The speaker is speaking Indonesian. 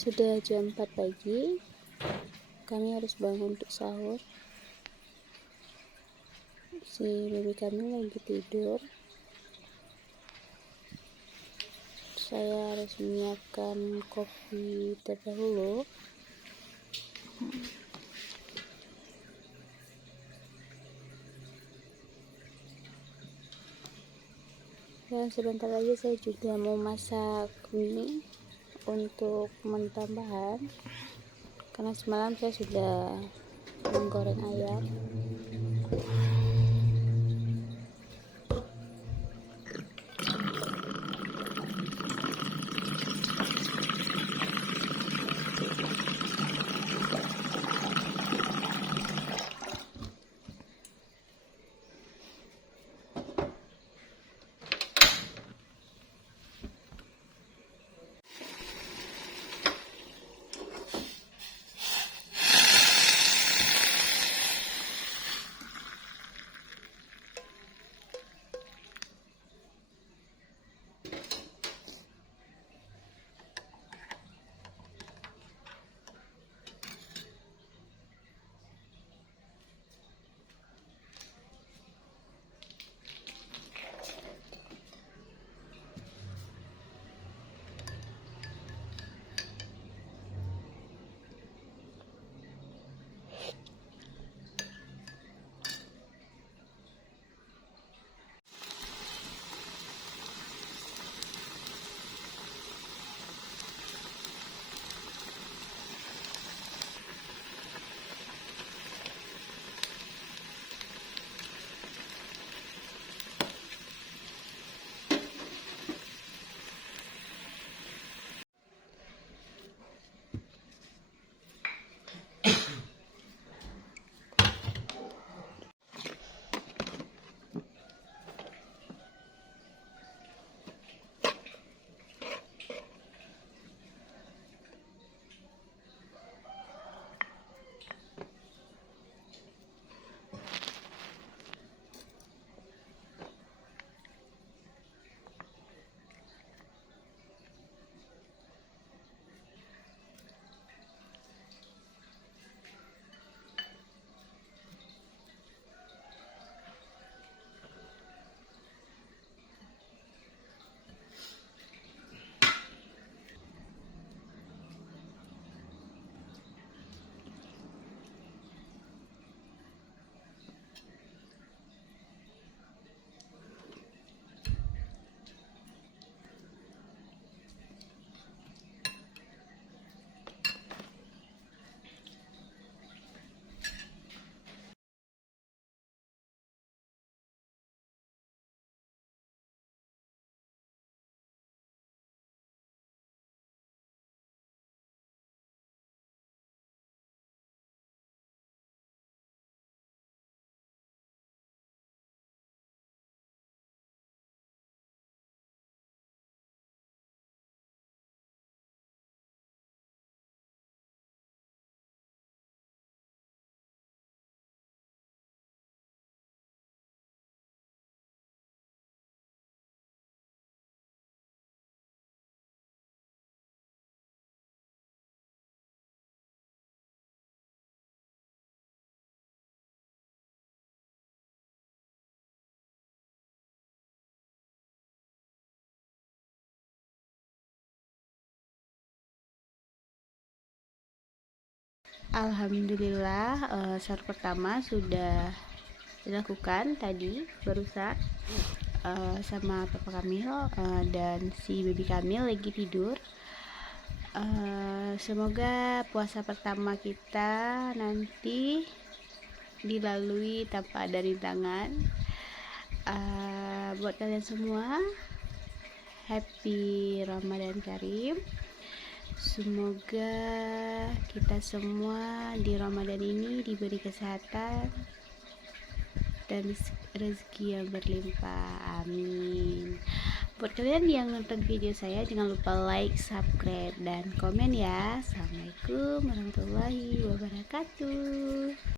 Sudah jam 4 pagi, kami harus bangun untuk sahur. Si baby kami lagi tidur. Saya harus menyiapkan kopi terdahulu. Dan sebentar lagi saya juga mau masak mie untuk menu tambahan, karena semalam saya sudah menggoreng ayam. Alhamdulillah, sahur pertama sudah dilakukan tadi barusan, sama Papa Kamil, dan si baby Kamil lagi tidur. Semoga puasa pertama kita nanti dilalui tanpa ada rintangan. Buat kalian semua, happy Ramadan Karim. Semoga kita semua di Ramadan ini diberi kesehatan dan rezeki yang berlimpah. Amin. Buat kalian yang nonton video saya, jangan lupa like, subscribe, dan komen ya. Assalamualaikum warahmatullahi wabarakatuh.